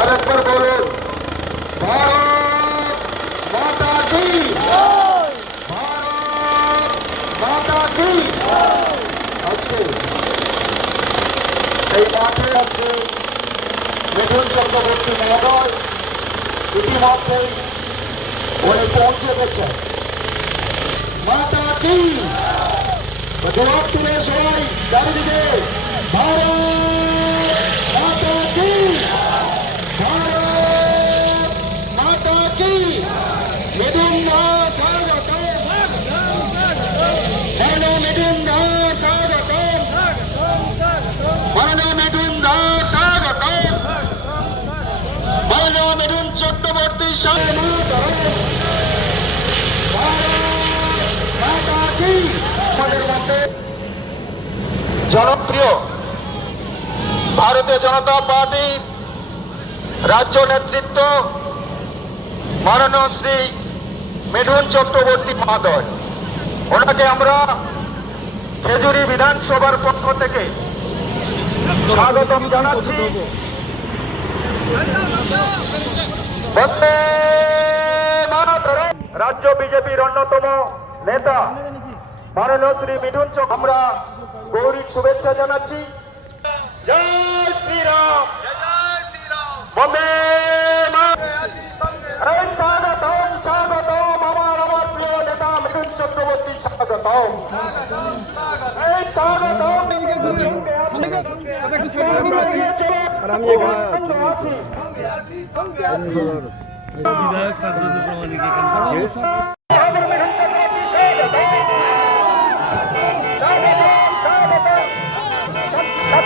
আরেকবার বলুন, ভারত মাতা কি, ভারত মাতা কি। আজকে এই মাঠে আছে মিঠুন চক্রবর্তী মহোদয়, ইতিমধ্যেই উনি পৌঁছে গেছেন। মাতা কি জবাব তুলে সবাই চারিদিকে, ভারত মাতা কি, ভারত মাতা কি। মিঠুন দা স্বাগত, মাননীয় মিঠুন দা স্বাগত, মাননীয় মিঠুন দা স্বাগত, মাননীয় মিঠুন চক্রবর্তী স্বাগত। জনপ্রিয় ভারতীয় জনতা পার্টি রাজ্য নেতৃত্ব মাননীয় শ্রী মিঠুন চক্রবর্তী মহোদয়, ওনাকে আমরা খেজুরি বিধানসভার পক্ষ থেকে স্বাগতম জানাচ্ছি। রাজ্য বিজেপির অন্যতম নেতা মাননীয় শ্রী মিঠুন চক্রবর্তী আমরা গৌরী শুভেচ্ছা জানাচ্ছি। জয় শ্রীরাম, বন্দে স্বাগতম, স্বাগতম আমার প্রিয় নেতা মিঠুন চক্রবর্তী, স্বাগতম, স্বাগতম।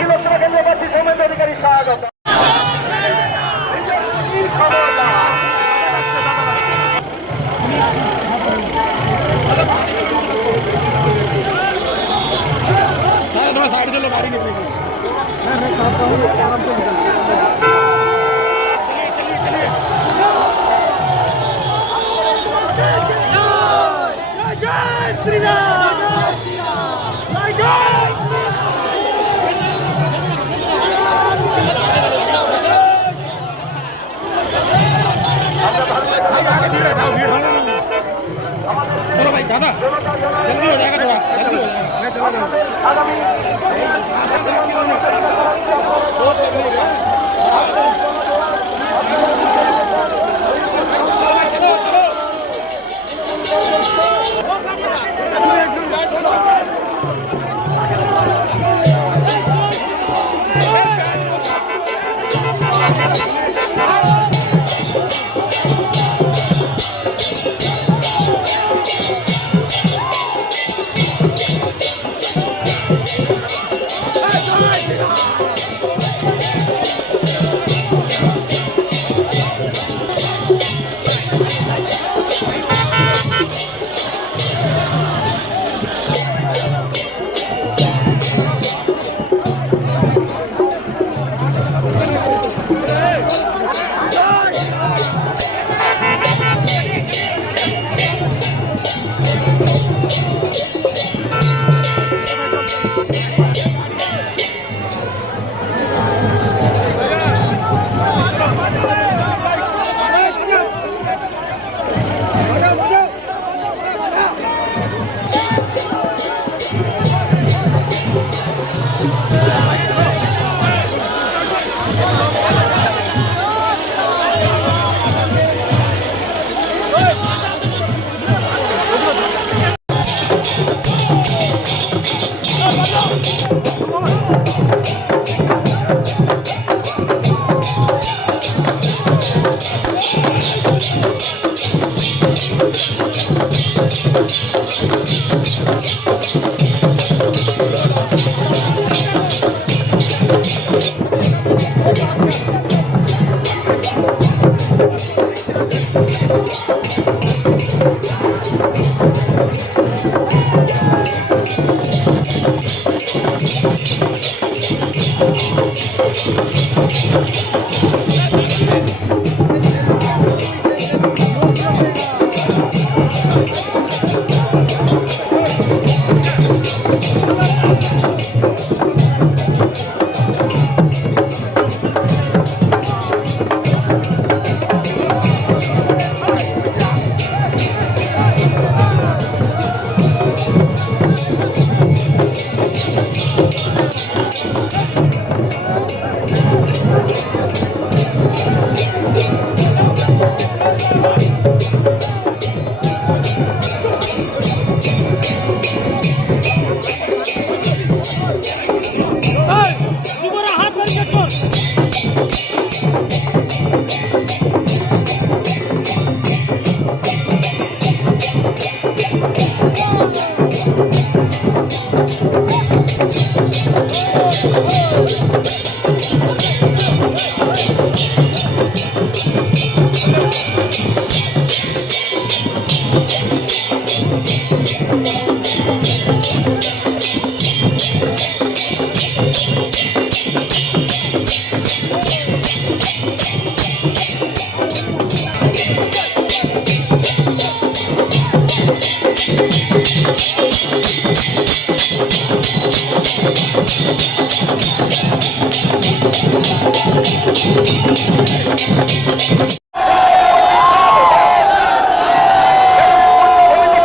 লোকসভা কেন্দ্র প্রার্থী সৌমেন্দ্র অধিকারী স্বাগত। चलो भाई दादा जल्दी हो जाएगा, थोड़ा जल्दी हो जाएगा। मैं चला जाऊँ।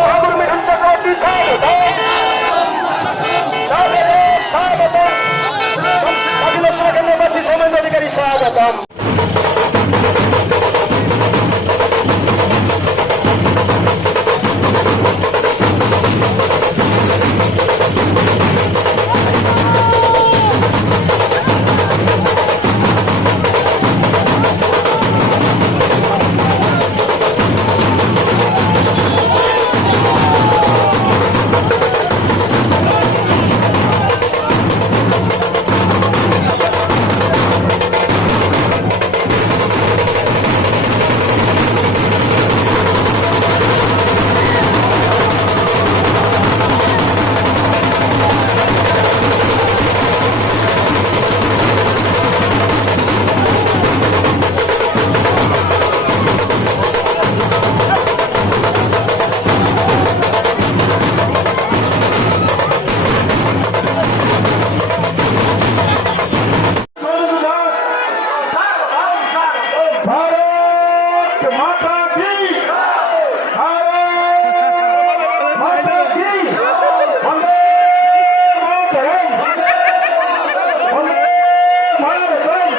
ফাগুন মিঠুন চক্রবর্তী স্বাগত লোকসভা কেন্দ্রের প্রার্থী সৌমেন্দ্র অধিকারী স্বাগতম। भारत माता की भारत माता की वंदे मातरम वंदे मातरम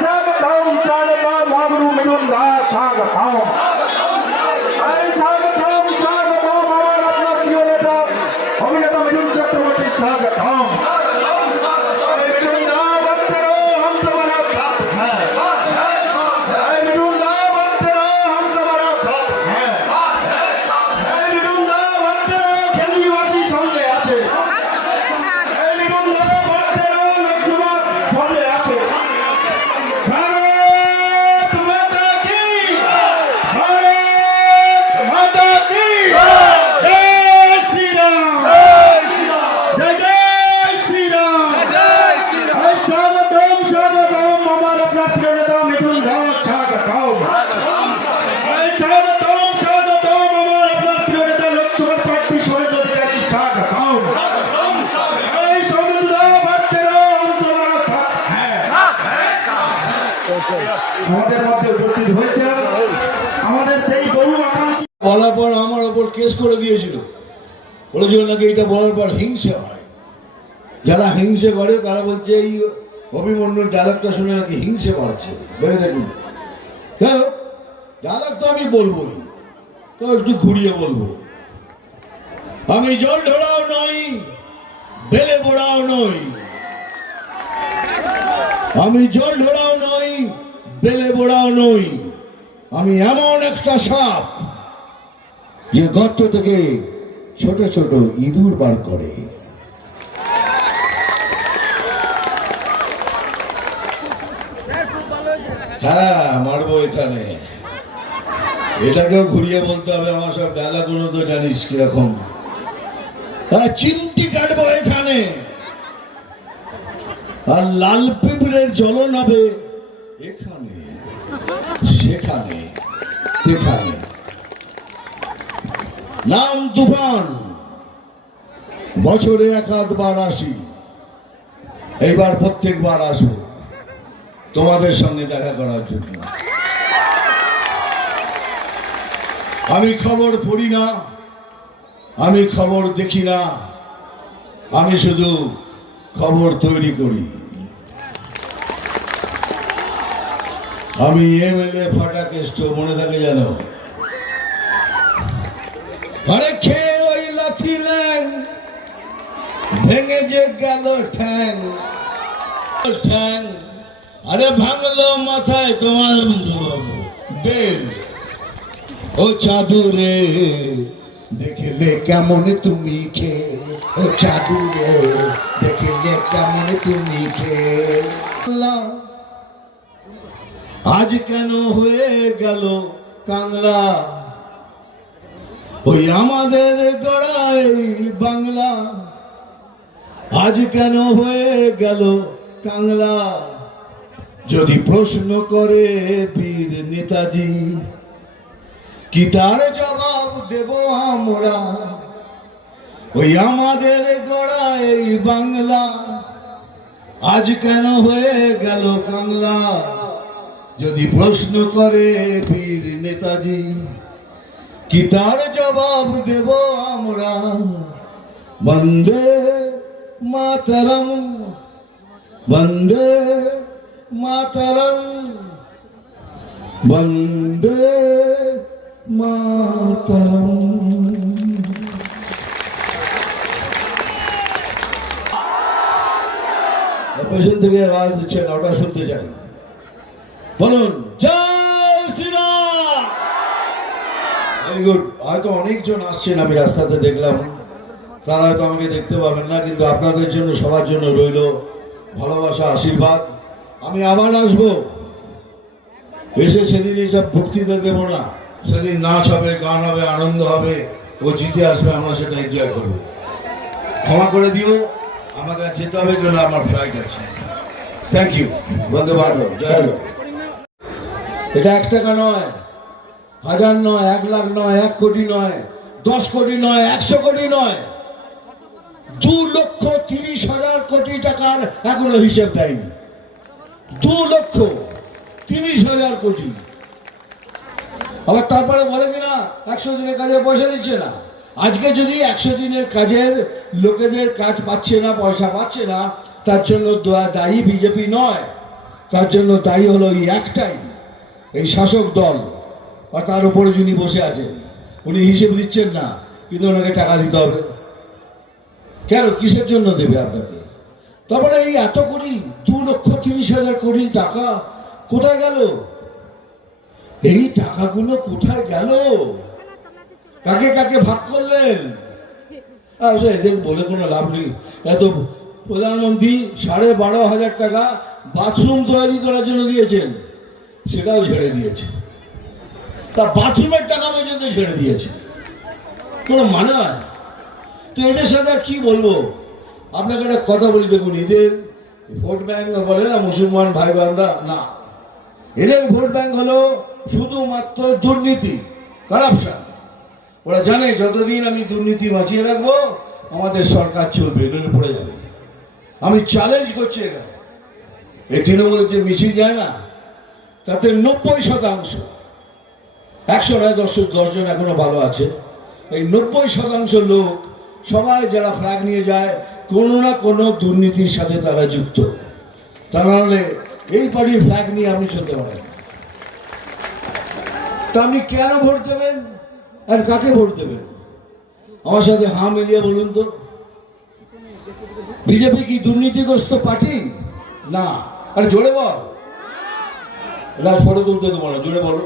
स्वागतम स्वागतम मामरू मिथुन दास स्वागतम स्वागतम स्वागतम हमारा अपना प्रिय नेता अभिनेता मिथुन चक्रवर्ती स्वागतम আমাদের মধ্যে উপস্থিত হয়েছে আমাদের সেই বহু আকাঙ্ক্ষী বলার পর আমার ওপর কেস করে দিয়েছিল, বলেছিল নাকি এটা বলার পর হিংসে হয়। যারা হিংসে করে তারা বলছে এই অভিমন্যুর ডায়লগটা শুনে নাকি হিংসে বাড়ছে। ভেবে দেখুন, হ্যাঁ ডায়লগ তো আমি বলবোই, তো একটু ঘুরিয়ে বলবো। আমি জল ঢোড়াও নই, বেলে বোড়াও নই, আমি জল ঢোড়াও নই, বেলে বোড়াও নই, আমি এমন একটা সাপ যে গর্ত থেকে ছোট ছোট ইঁদুর বার করে। হ্যাঁ মারবো এখানে, এটাকেও ঘুরিয়ে বলতে হবে। আমার সব ডায়লগ গুলো তো জানিস কিরকম। চিমটি কাটবো এখানে, আর লাল পিঁপড়ের জ্বলন হবে এখানে সেখানে সেখানে। নাম তুফান, বছরে এক আধবার আসি, এইবার প্রত্যেকবার আসবো তোমাদের সঙ্গে দেখা করার জন্য। আমি খবর পড়ি না, আমি খবর দেখি না, আমি শুধু খবর তৈরি করি। আমি এমএলএ ফাটা কেষ্ট, মনে থাকে জানো? আরে খেয়ে ওই লাথি ল্যাং, ভেঙে যে গেল ঠ্যাং ঠ্যাং, আরে ভাঙলো মাথায় তোমার বেল। ও চাদুরে দেখলে কেমন তুমি খেয়ে, ও চাদুরে দেখলে কেমন তুমি খেলা আজ কেন হয়ে গেল কাংলা ওই আমাদের গড়াই বাংলা আজ কেন হয়ে গেল কাংলা যদি প্রশ্ন করে বীর নেতাজি কি তার জবাব দেব আমরা ওই আমাদের গড়াই বাংলা আজ কেন হয়ে গেল কাংলা যদি প্রশ্ন করে বীর নেতাজি কি তার জবাব দেব আমরা বন্দে মাতরম বন্দে মাতরম বন্দে মাতরম। পেছন থেকে আওয়াজ দিচ্ছেন, ওটা শুনতে চাই। বলুন জয় শ্রীরাম। Very good. হয়তো অনেকজন আসছেন, আমি রাস্তাতে দেখলাম, তারা হয়তো আমাকে দেখতে পাবেন না, কিন্তু আপনাদের জন্য সবার জন্য রইল ভালোবাসা, আশীর্বাদ। আমি আবার আসবো, এসে সেদিন এইসব বক্তৃতা দেবো না, সেদিন নাচ হবে, গান হবে, আনন্দ হবে, ও জিতে আসবে, আমরা সেটা এনজয় করবো। ক্ষমা করে দিও, আমাকে আর যেতে হবে, কেন আমার ফ্লাইট আছে। Thank you. বন্দে ভারত, জয় হোক। এটা 1 টাকা নয়, 1000 নয়, 1 লাখ নয়, 1 কোটি নয়, 10 কোটি নয়, 100 কোটি নয়, 2,30,000 কোটি টাকার এখনো হিসেব দেয়নি। 2,30,000 কোটি। আবার তারপরে বলে কিনা 100 দিনের কাজের পয়সা দিচ্ছে না। আজকে যদি 100 দিনের কাজের লোকেদের কাজ পাচ্ছে না, পয়সা পাচ্ছে না, তার জন্য দায়ী বিজেপি নয়, তার জন্য দায়ী হলো এই একটাই, এই শাসক দল। আর তার উপরে যিনি বসে আছেন, উনি হিসেব দিচ্ছেন না, কিন্তু ওনাকে টাকা দিতে হবে। কেন, কিসের জন্য দেবে আপনাকে? তারপরে এই এত কোটি, 2,30,000 কোটি টাকা কোথায় গেল? এই টাকাগুলো কোথায় গেল? কাকে কাকে ভাগ করলেন? এদের বলে কোনো লাভ নেই। এত প্রধানমন্ত্রী 12,500 টাকা বাথরুম তৈরি করার জন্য দিয়েছেন, সেটাও ছেড়ে দিয়েছে। তা বাথরুমের টাকা পর্যন্ত ছেড়ে দিয়েছে, কোনো মানে হয়? তো এদের সাথে আর কি বলবো? আপনাকে একটা কথা বলি, দেখুন, এদের ভোট ব্যাংক বলে না মুসলমান ভাই বোনরা, না, এদের ভোট ব্যাংক হলো শুধুমাত্র দুর্নীতি, কারাপশন। ওরা জানে যতদিন আমি দুর্নীতি বাঁচিয়ে রাখবো, আমাদের সরকার চলবে, নইলে পড়ে যাবে। আমি চ্যালেঞ্জ করছি এখানে, এই তৃণমূলের যে মিছিল যায় না, তাতে 90%, 100 নয়, 10 জন এখনো ভালো আছে, এই 90% লোক সবাই যারা ফ্ল্যাগ নিয়ে যায়, কোনো না কোনো দুর্নীতির সাথে তারা যুক্ত। তা নাহলে এই পার্টির ফ্ল্যাগ নিয়ে আপনি চলতে পারেন। তা আপনি কেন ভোট দেবেন আর কাকে ভোট দেবেন? আমার সাথে হাঁ মিলিয়ে বলুন তো, বিজেপি কি দুর্নীতিগ্রস্ত পার্টি? না। আর জোরে বল, ফটো তুলতে দেবো না, জোরে বলো।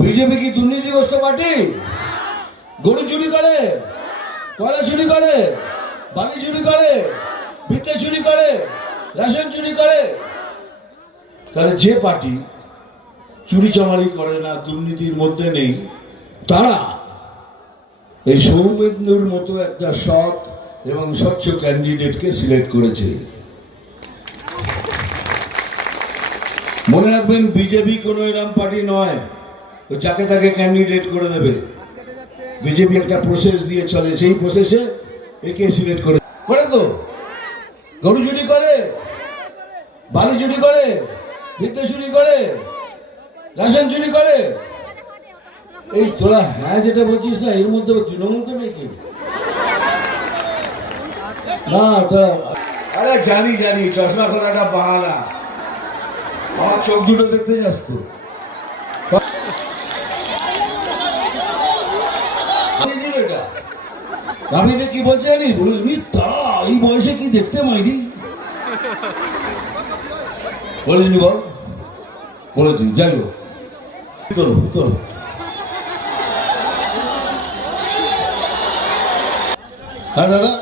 বিজেপি কি দুর্নীতিগ্রস্ত পার্টি? গরু চুরি করে, কয়লা চুরি করে, বালি চুরি করে, ভিটে চুরি করে, রেশন চুরি করে। তাহলে যে পার্টি চুরি চামারি করে না, দুর্নীতির মধ্যে নেই, তারা এই সৌমেন্দ্রর মতো একটা সৎ এবং স্বচ্ছ ক্যান্ডিডেটকে সিলেক্ট করেছে। মনে রাখবেন, বিজেপি কোনো এরকম পার্টি নয় তো যাকে তাকে ক্যান্ডিডেট করে দেবে। বিজেপি একটা প্রসেস দিয়ে চলে, সেই প্রসেসে একে সিলেক্ট করে তো। গরু চুরি করে, বালি চুরি করে, ভিটে চুরি করে, রেশন চুরি করে। এই তোরা হ্যাঁ যেটা বলছিস না, এর মধ্যে তৃণমূল তো নেই কি? না তোরা, আরে জানি জানি, চশমা খোলাটা বাহানা, আমার চোখ দুটো দেখতে যাস তো। আমি কি বলছে জানি, বলি তারা এই বয়সে কি দেখতে মাইনি বলেছিনি, বল বলেছি। যাই হোক, তোর তোর হ্যাঁ দাদা,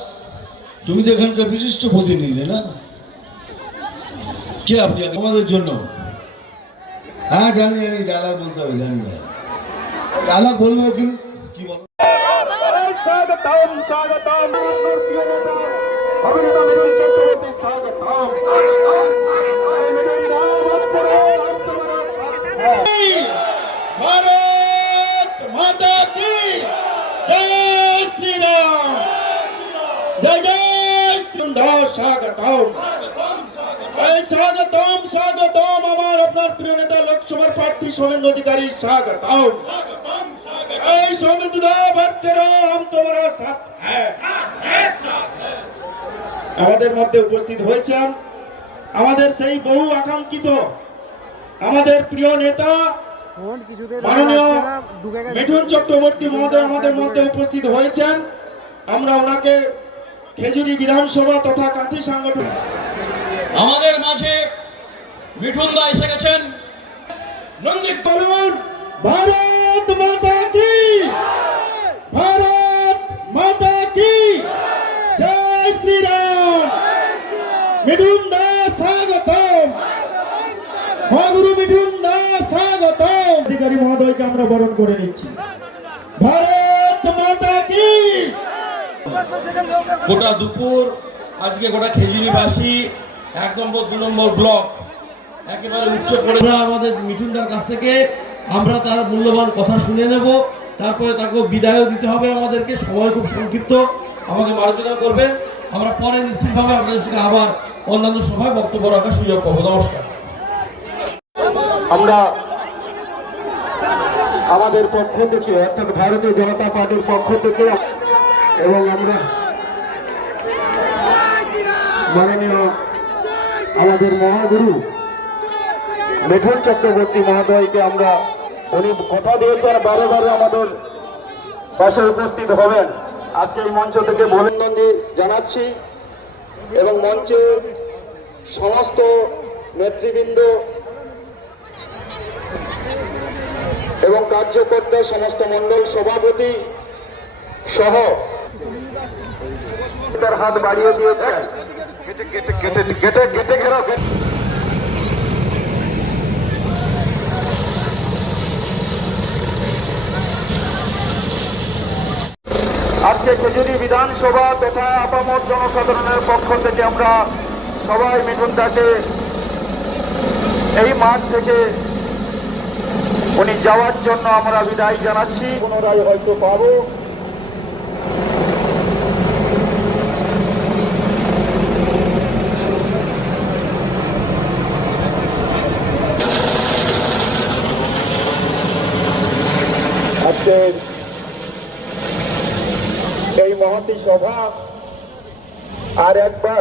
তুমি তো এখানকার বিশিষ্ট প্রতিনিধি না? কে আপনি আমাদের জন্য? হ্যাঁ জানি জানি, ডায়লগ বলতে হবে, জানি না ডায়লগ বললেও কি বলো? স্বাগতম স্বাগতম প্রিয় নেতা অভিনেতা মিঠুন চক্রবর্তী, স্বাগতম। भारत माता की जय श्री राम, जय जय सुंदर स्वागतम, स्वागतम स्वागतम আমার আপনার প্রিয় নেতা লোকসভার প্রার্থী সোমেন্দ্র অধিকারী, স্বাগতম। এই সোমেন্দ্র দা ভক্তেরা हम तुम्हारा साथ है। আমাদের মধ্যে উপস্থিত হয়েছেন আমাদের সেই বহু আকাঙ্ক্ষিত আমাদের প্রিয় নেতা মাননীয় মিঠুন চক্রবর্তী মহোদয় আমাদের মধ্যে উপস্থিত হয়েছেন। আমরা ওনাকে খেজুরি বিধানসভা তথা কাঁথি সংগঠন আমাদের মাঝে মিঠুন দা এসে গেছেন। নন্দিত বলুন ভারত মাতা কি, ভারত মাতা কি জয় শ্রীরাম। মিঠুন দা স্বাগতম, মহাগুরু মিঠুন দা স্বাগতম। অধিকারী মহোদয়কে আমরা বরণ করে নিচ্ছি। ভারত মাতা কি। গোটা দুপুর আজকে গোটা খেজুরিবাসী 1 নম্বর 2 নম্বর ব্লক একেবারে উচ্চ করে আমাদের মিঠুনদার কাছ থেকে আমরা তার মূল্যবান কথা শুনে নেব, তারপরে তাকে বিদায়ও দিতে হবে আমাদেরকে। সময় খুব সংক্ষিপ্ত, আমাকে মার্জনা করবেন। আমরা পরে নিশ্চিতভাবে আপনাদের সঙ্গে আবার অন্যান্য সভায় বক্তব্য রাখার সুযোগ পাবো। নমস্কার। আমরা আমাদের পক্ষ থেকে অর্থাৎ ভারতীয় জনতা পার্টির পক্ষ থেকে এবং আমরা মাননীয় আমাদের মহাগুরু মিঠুন চক্রবর্তী মহোদয়কে আমরা, উনি কথা দিয়েছেন বারে বারে আমাদের পাশে উপস্থিত হবেন। আজকে এই মঞ্চ থেকে অভিনন্দন জানাচ্ছি এবং মঞ্চে সমস্ত নেতৃবৃন্দ এবং কার্যকর্তা, সমস্ত মন্ডল সভাপতি সহ তার হাত বাড়িয়ে দিয়েছেন। কেটে ঘেরাও। আজকে খেজুরি বিধানসভা তথা আপামর জনসাধারণের পক্ষ থেকে আমরা সবাই মিঠুনদাকে এই মাঠ থেকে উনি যাওয়ার জন্য আমরা বিদায় জানাচ্ছি। পুনরায় হয়তো পাবো। আজকের এই মহতী সভা আর একবার